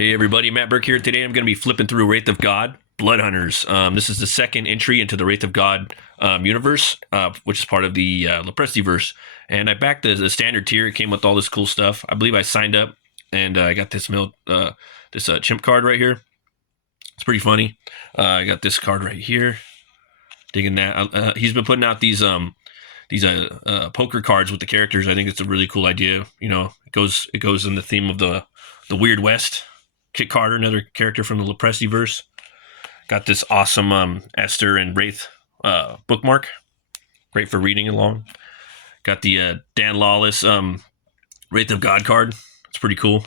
Hey everybody, Matt Burke here. Today I'm going to be flipping through Wraith of God Bloodhunters. This is the second entry into the Wraith of God universe, which is part of the Leprestiverse. And I backed the standard tier. It came with all this cool stuff. I believe I signed up, and I got this chimp card right here. It's pretty funny. I got this card right here. Digging that. He's been putting out these poker cards with the characters. I think it's a really cool idea. You know, it goes in the theme of the Weird West. Kit Carter, another character from the Leprestiverse. Got this awesome Esther and Wraith bookmark. Great for reading along. Got the Dan Lawless Wraith of God card. It's pretty cool.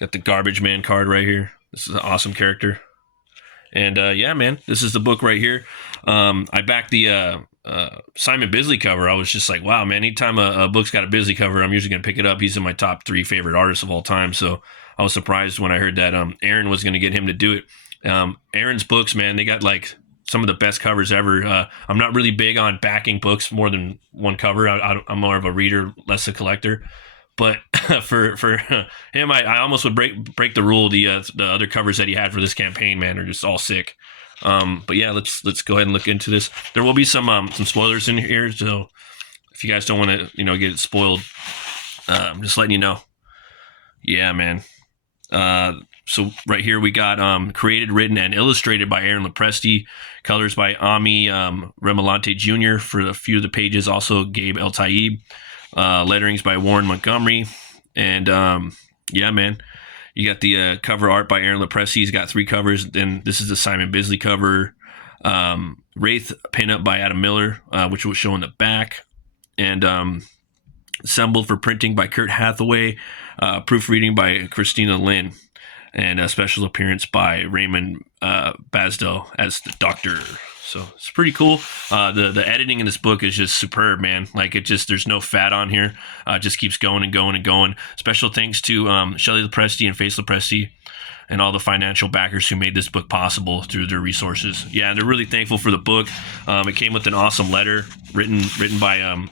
Got the Garbage Man card right here. This is an awesome character. And yeah, man, this is the book right here. I backed the Simon Bisley cover. I was just like, wow, man, anytime a book's got a Bisley cover, I'm usually going to pick it up. He's in my top 3 favorite artists of all time. So I was surprised when I heard that Aaron was going to get him to do it. Aaron's books, man, they got like some of the best covers ever. I'm not really big on backing books more than one cover. I'm more of a reader, less a collector. But for him, I almost would break the rule. The other covers that he had for this campaign, man, are just all sick. But yeah, let's go ahead and look into this. There will be some spoilers in here, so if you guys don't want to get it spoiled, I'm just letting you know. Yeah, man. So right here we got created, written, and illustrated by Aaron Lopresti, colors by Ami Remolante Jr. for a few of the pages. Also Gabe El Taib, letterings by Warren Montgomery, and yeah, man. You got the cover art by Aaron Lopresti. He's got 3 covers. Then this is the Simon Bisley cover. Wraith pinup by Adam Miller, which will show in the back. And assembled for printing by Kurt Hathaway. Proofreading by Christina Lynn. And a special appearance by Raymond Basdell as the Doctor. So it's pretty cool. The editing in this book is just superb, man. Like there's no fat on here. It just keeps going and going and going. Special thanks to Shelley Lopresti and Face Lopresti and all the financial backers who made this book possible through their resources. Yeah, and they're really thankful for the book. It came with an awesome letter written by the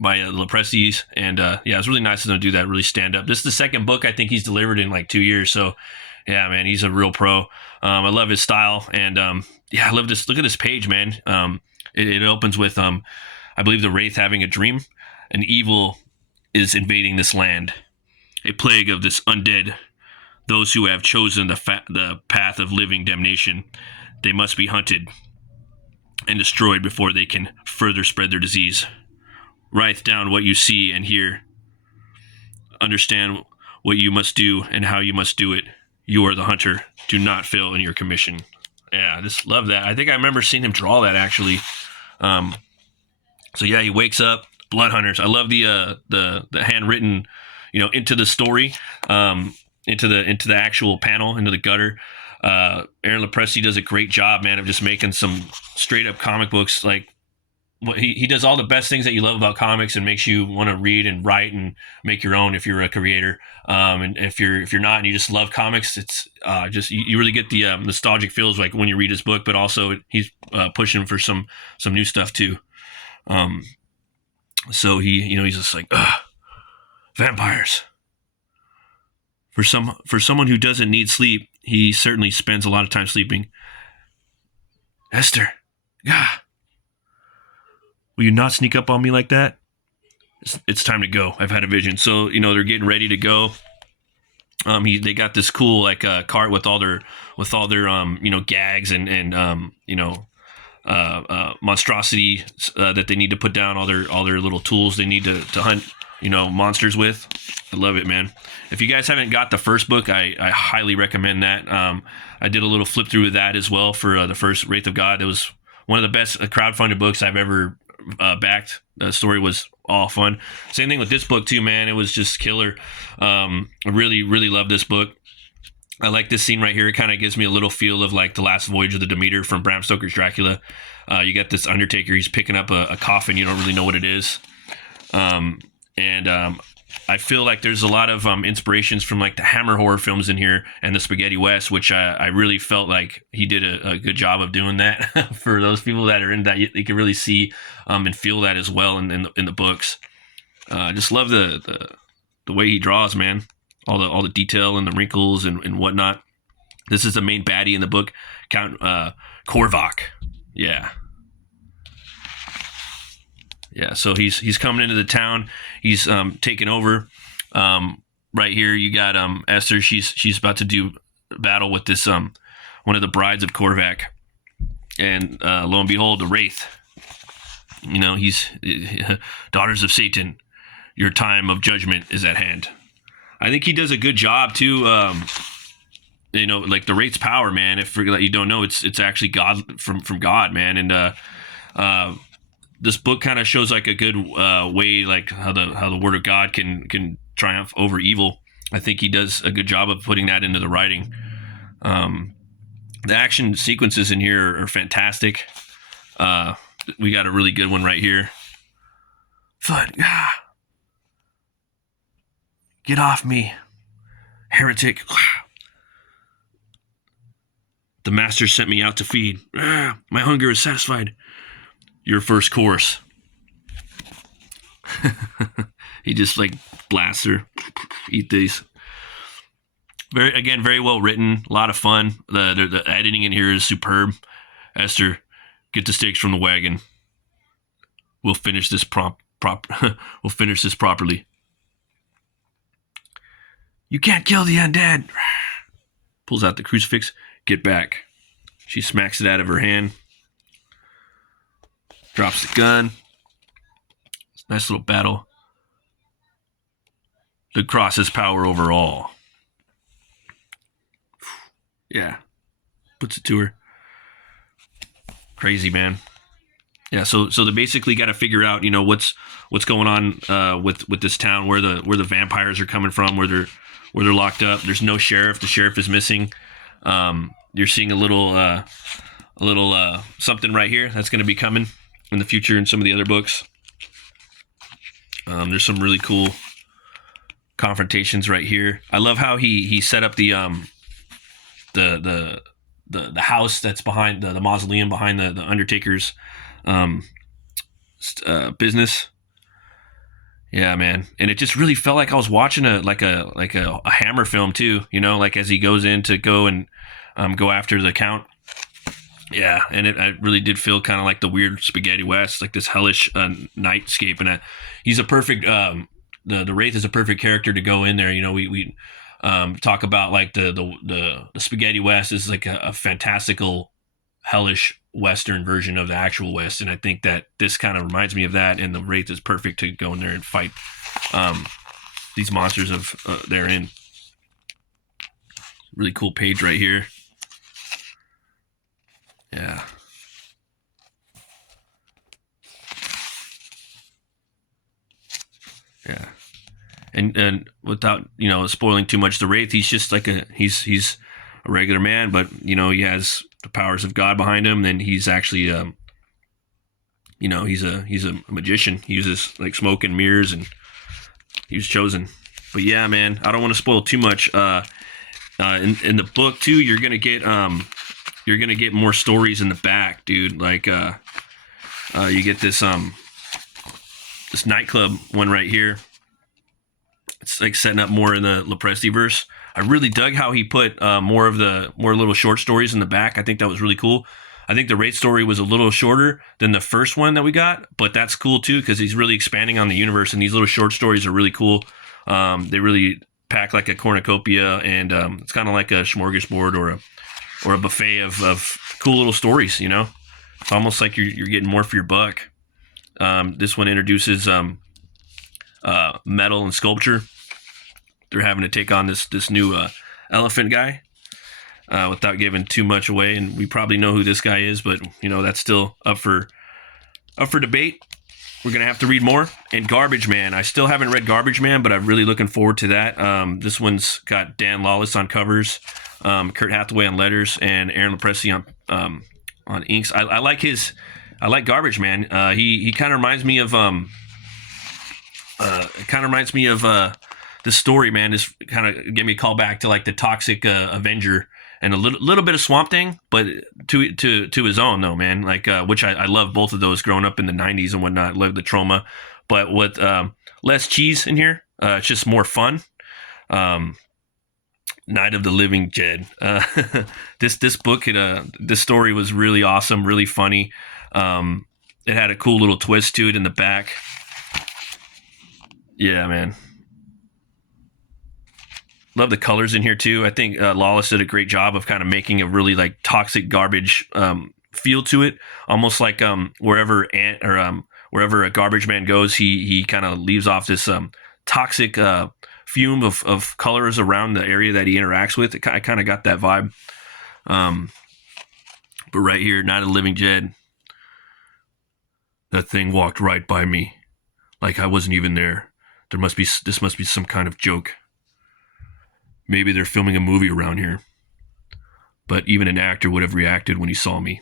Loprestis, and yeah, it's really nice of them to do that. Really stand up. This is the second book I think he's delivered in like 2 years. So yeah, man, he's a real pro. I love his style, and yeah, I love this. Look at this page, man. It opens with I believe the Wraith having a dream. An evil is invading this land, a plague of this undead. Those who have chosen the path of living damnation, they must be hunted and destroyed before they can further spread their disease. Write down what you see and hear. Understand what you must do and how you must do it. You are the hunter. Do not fail in your commission. Yeah, I just love that. I think I remember seeing him draw that actually. So yeah, he wakes up. Blood hunters. I love the handwritten, into the story, into the actual panel, into the gutter. Aaron Lopresti does a great job, man, of just making some straight up comic books. Like he does all the best things that you love about comics and makes you want to read and write and make your own if you're a creator. And if you're not and you just love comics, it's just you really get the nostalgic feels like when you read his book, but also he's pushing for some new stuff too. So he's just like, vampires. For someone who doesn't need sleep, he certainly spends a lot of time sleeping. Esther, will you not sneak up on me like that? It's time to go. I've had a vision. So, they're getting ready to go. They got this cool cart with all their gags and monstrosity that they need to put down, all their little tools they need to hunt monsters with. I love it, man. If you guys haven't got the first book, I highly recommend that. I did a little flip through of that as well for the first Wraith of God. It was one of the best crowdfunded books I've ever backed. The story was all fun. Same thing with this book too, man. It was just killer. I really, really love this book. I like this scene right here. It kind of gives me a little feel of like the last voyage of the Demeter from Bram Stoker's Dracula. You got this Undertaker. He's picking up a coffin. You don't really know what it is. I feel like there's a lot of inspirations from like the Hammer horror films in here and the Spaghetti West, which I really felt like he did a good job of doing that. For those people that are in that, you can really see and feel that as well in the books. Just love the way he draws, man. all the detail and the wrinkles and whatnot. This is the main baddie in the book, Count Korvac. Yeah. Yeah, so he's coming into the town. He's taking over. Right here, you got Esther. She's about to do battle with this one of the brides of Korvac, and lo and behold, the Wraith. You know, he's daughters of Satan. Your time of judgment is at hand. I think he does a good job too. You know, like the Wraith's power, man. If you don't know, it's actually God from God, man. And this book kind of shows like a good way, like how the Word of God can triumph over evil. I think he does a good job of putting that into the writing. The action sequences in here are fantastic. We got a really good one right here. Fun. Get off me, heretic. The master sent me out to feed. My hunger is satisfied. Your first course. He just like blasts her. Eat these. Very well written. A lot of fun. The editing in here is superb. Esther, get the stakes from the wagon. We'll finish this we'll finish this properly. You can't kill the undead. Pulls out the crucifix. Get back. She smacks it out of her hand. Drops the gun. Nice little battle. The cross has power over all. Yeah. Puts it to her. Crazy, man. Yeah, so they basically got to figure out, you know, what's going on with this town, where the vampires are coming from, where they're locked up. There's no sheriff. The sheriff is missing. You're seeing a little something right here that's going to be coming in the future in some of the other books. There's some really cool confrontations right here. I love how he set up the house that's behind the mausoleum behind the Undertaker's business. Yeah, man. And it just really felt like I was watching a Hammer film too, you know, like as he goes in to go and go after the Count. Yeah, and it really did feel kind of like the weird spaghetti west, like this hellish nightscape. And he's a perfect the Wraith is a perfect character to go in there. You know, we talk about like the spaghetti west is like a fantastical hellish western version of the actual west, and I think that this kind of reminds me of that, and the Wraith is perfect to go in there and fight these monsters of therein. Really cool page right here. Yeah. Yeah. And without, you know, spoiling too much, the Wraith, he's just like he's a regular man, but you know, he has the powers of God behind him. Then he's actually you know, he's a magician. He uses like smoke and mirrors, and he was chosen. But yeah, man, I don't want to spoil too much. In the book too, you're gonna get more stories in the back, dude. Like you get this this nightclub one right here. It's like setting up more in the Lepresti verse. I really dug how he put more little short stories in the back. I think that was really cool. I think the Wraith story was a little shorter than the first one that we got, but that's cool too because he's really expanding on the universe, and these little short stories are really cool. They really pack like a cornucopia, and it's kind of like a smorgasbord or a buffet of cool little stories. You know, it's almost like you're getting more for your buck. This one introduces metal and sculpture. They're having to take on this new elephant guy without giving too much away, and we probably know who this guy is, but you know that's still up for debate. We're gonna have to read more. And Garbage Man, I still haven't read Garbage Man, but I'm really looking forward to that. This one's got Dan Lawless on covers, Kurt Hathaway on letters, and Aaron Lepresti on inks. I like Garbage Man. He kind of reminds me of this story, man. This kind of gave me a call back to like the Toxic Avenger and a little bit of Swamp Thing, but to his own though, man. Like which I love both of those growing up in the 90s and whatnot. Love the trauma, but with less cheese in here, it's just more fun. Night of the Living Dead. This book, this story was really awesome, really funny. It had a cool little twist to it in the back. Yeah, man. Love the colors in here too. I think Lawless did a great job of kind of making a really like toxic garbage feel to it, almost like wherever a garbage man goes, he kind of leaves off this toxic fume of colors around the area that he interacts with. I kind of got that vibe. But right here, Night of the Living Dead. That thing walked right by me, like I wasn't even there. This must be some kind of joke. Maybe they're filming a movie around here. But even an actor would have reacted when he saw me.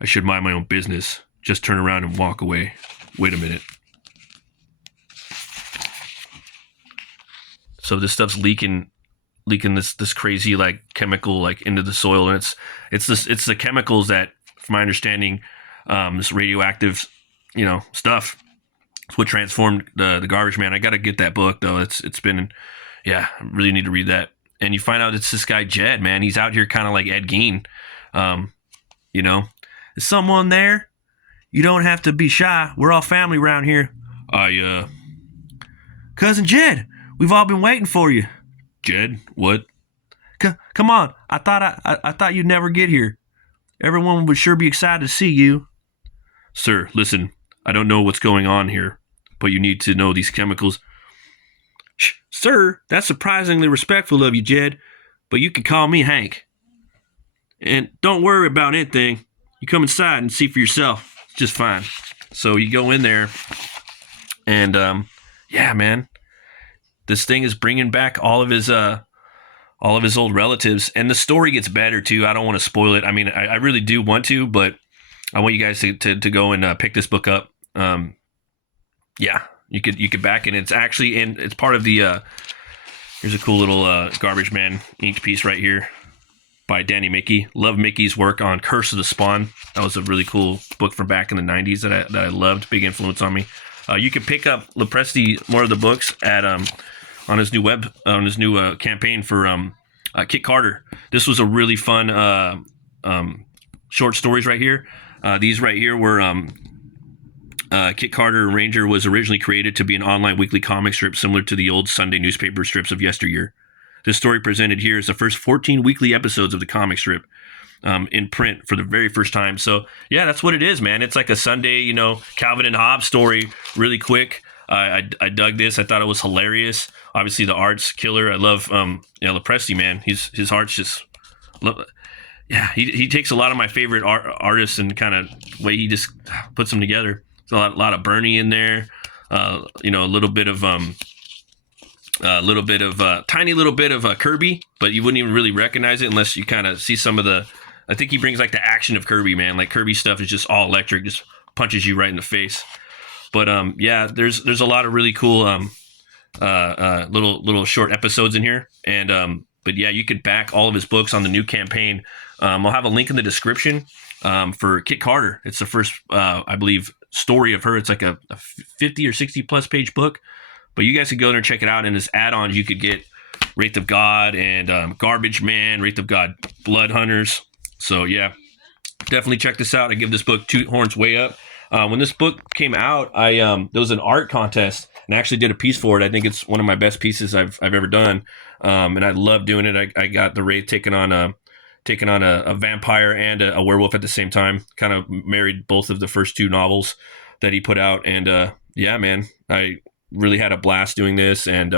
I should mind my own business. Just turn around and walk away. Wait a minute. So this stuff's leaking this crazy like chemical like into the soil, and it's the chemicals that, from my understanding, this radioactive, stuff. It's what transformed the garbage man. I got to get that book though. It's been, yeah, I really need to read that. And you find out it's this guy Jed, man. He's out here kind of like Ed Gein. Is someone there? You don't have to be shy. We're all family around here. Cousin Jed, we've all been waiting for you. Jed, what? Come on. I thought you'd never get here. Everyone would sure be excited to see you. Sir, listen, I don't know what's going on here, but you need to know these chemicals. Shh, sir, that's surprisingly respectful of you, Jed, but you can call me Hank. And don't worry about anything. You come inside and see for yourself. It's just fine. So you go in there, and yeah, man, this thing is bringing back all of his old relatives, and the story gets better too. I don't want to spoil it. I mean, I really do want to, but I want you guys to go and pick this book up. Yeah, you could back it. It's actually it's part of the. Here's a cool little Garbage Man inked piece right here by Danny Mickey. Love Mickey's work on Curse of the Spawn. That was a really cool book from back in the 90s that I loved. Big influence on me. You can pick up Lopresti more of the books at on his new campaign for Kit Carter. This was a really fun short stories right here. These right here were Kit Carter Ranger was originally created to be an online weekly comic strip similar to the old Sunday newspaper strips of yesteryear. This story presented here is the first 14 weekly episodes of the comic strip in print for the very first time. So yeah, that's what it is, man. It's like a Sunday, Calvin and Hobbes story, really quick. I dug this. I thought it was hilarious. Obviously, the art's killer. I love Lopresti, man. His art's just, yeah. He takes a lot of my favorite artists and kind of way he just puts them together. There's a lot of Bernie in there. A little bit of tiny little bit of Kirby, but you wouldn't even really recognize it unless you kind of see some of the. I think he brings like the action of Kirby, man. Like Kirby stuff is just all electric, just punches you right in the face. But yeah, there's a lot of really cool little short episodes in here, and but yeah, you could back all of his books on the new campaign. I'll have a link in the description for Kit Carter. It's the first, I believe, story of her. It's like a 50 or 60 plus page book, but you guys can go there and check it out. And as add-ons, you could get Wraith of God and Garbage Man, Wraith of God Bloodhunters. So yeah, definitely check this out. I give this book 2 horns way up. When this book came out, there was an art contest, and I actually did a piece for it. I think it's one of my best pieces I've ever done, and I love doing it. I got the Wraith taking on a vampire and a werewolf at the same time. Kind of married both of the first 2 novels that he put out, and yeah, man, I really had a blast doing this, and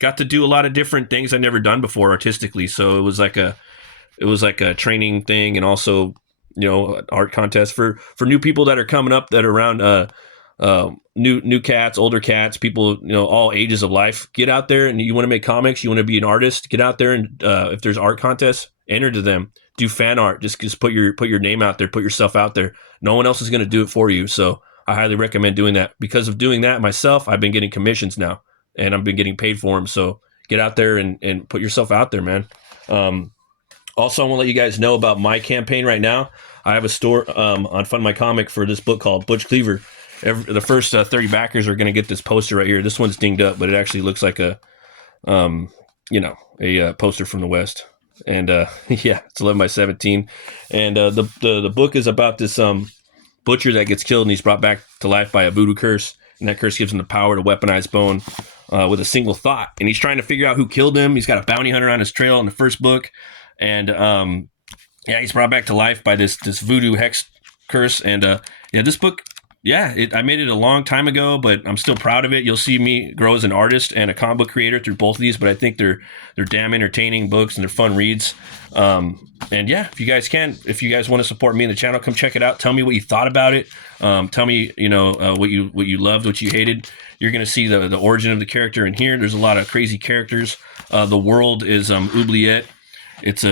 got to do a lot of different things I'd never done before artistically. So it was like a training thing, and also art contest for new people that are coming up that are around new cats, older cats, people all ages of life. Get out there, and you want to make comics, you want to be an artist, get out there, and if there's art contests, enter to them. Do fan art. Just put your name out there, put yourself out there. No one else is going to do it for you. So I highly recommend doing that. Because of doing that myself, I've been getting commissions now, and I've been getting paid for them. So get out there and put yourself out there, man. Also, I want to let you guys know about my campaign right now. I have a store on Fund My Comic for this book called Butch Cleaver. The first 30 backers are going to get this poster right here. This one's dinged up, but it actually looks like a you know, a poster from the West. And yeah, it's 11 by 17. And the book is about this butcher that gets killed and he's brought back to life by a voodoo curse. And that curse gives him the power to weaponize bone with a single thought. And he's trying to figure out who killed him. He's got a bounty hunter on his trail in the first book. And yeah, he's brought back to life by this voodoo hex curse. And yeah, this book, yeah, I made it a long time ago, but I'm still proud of it. You'll see me grow as an artist and a comic book creator through both of these, but I think they're damn entertaining books and they're fun reads. And yeah, if you guys want to support me in the channel, come check it out. Tell me what you thought about it. Tell me, what you loved, what you hated. You're going to see the origin of the character in here. There's a lot of crazy characters. The world is oubliette. It's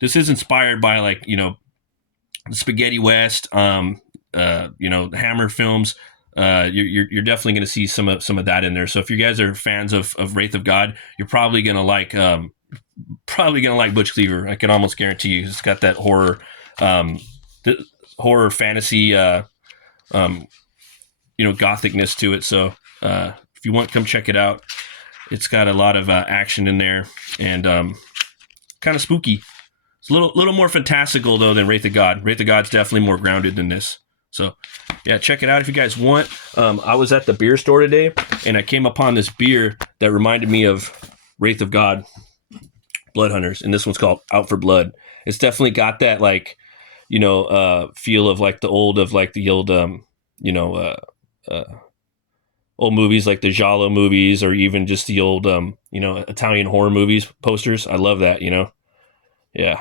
this is inspired by the Spaghetti West, the Hammer films. You're definitely going to see some of that in there. So if you guys are fans of Wraith of God, you're probably going to like Butch Cleaver. I can almost guarantee you. It's got that horror fantasy gothicness to it. So if you want, come check it out. It's got a lot of action in there and kind of spooky. It's a little more fantastical though than Wraith of God. Wraith of God's definitely more grounded than this. So yeah, check it out if you guys want. I was at the beer store today and I came upon this beer that reminded me of Wraith of God Bloodhunters, and this one's called Out for Blood. It's definitely got that feel of old movies like the Giallo movies, or even just the old Italian horror movies posters. I love that. Yeah.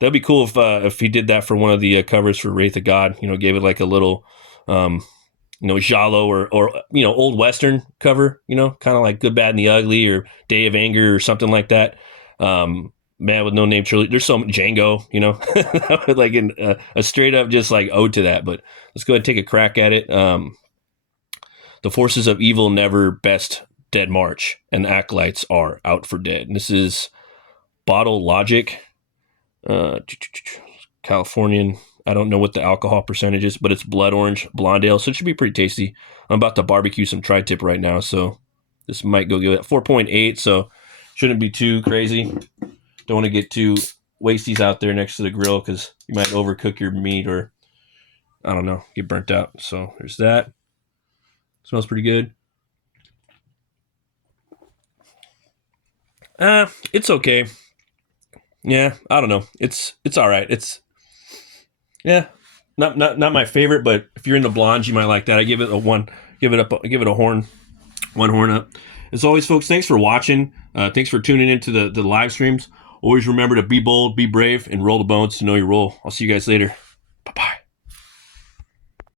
That'd be cool if he did that for one of the covers for Wraith of God. Gave it like a little, Giallo or old Western cover. Kind of like Good, Bad, and the Ugly or Day of Anger or something like that. Man with No Name Trilogy. There's so much Django. Like a straight up just like ode to that. But let's go ahead and take a crack at it. The forces of evil never best Dead March, and the acolytes are out for dead. And this is Bottle Logic. Californian. I don't know what the alcohol percentage is, but it's blood orange blonde ale, so it should be pretty tasty. I'm about to barbecue some tri-tip right now, so this might go good. 4.8, so shouldn't be too crazy. Don't want to get too wasties out there next to the grill because you might overcook your meat or I don't know, get burnt out. So there's that. Smells pretty good. It's okay. Yeah, I don't know. It's all right. It's not my favorite, but if you're into blondes, you might like that. I give it a 1. Give it a horn. 1 horn up. As always, folks, thanks for watching. Thanks for tuning into the live streams. Always remember to be bold, be brave, and roll the bones to know your role. I'll see you guys later.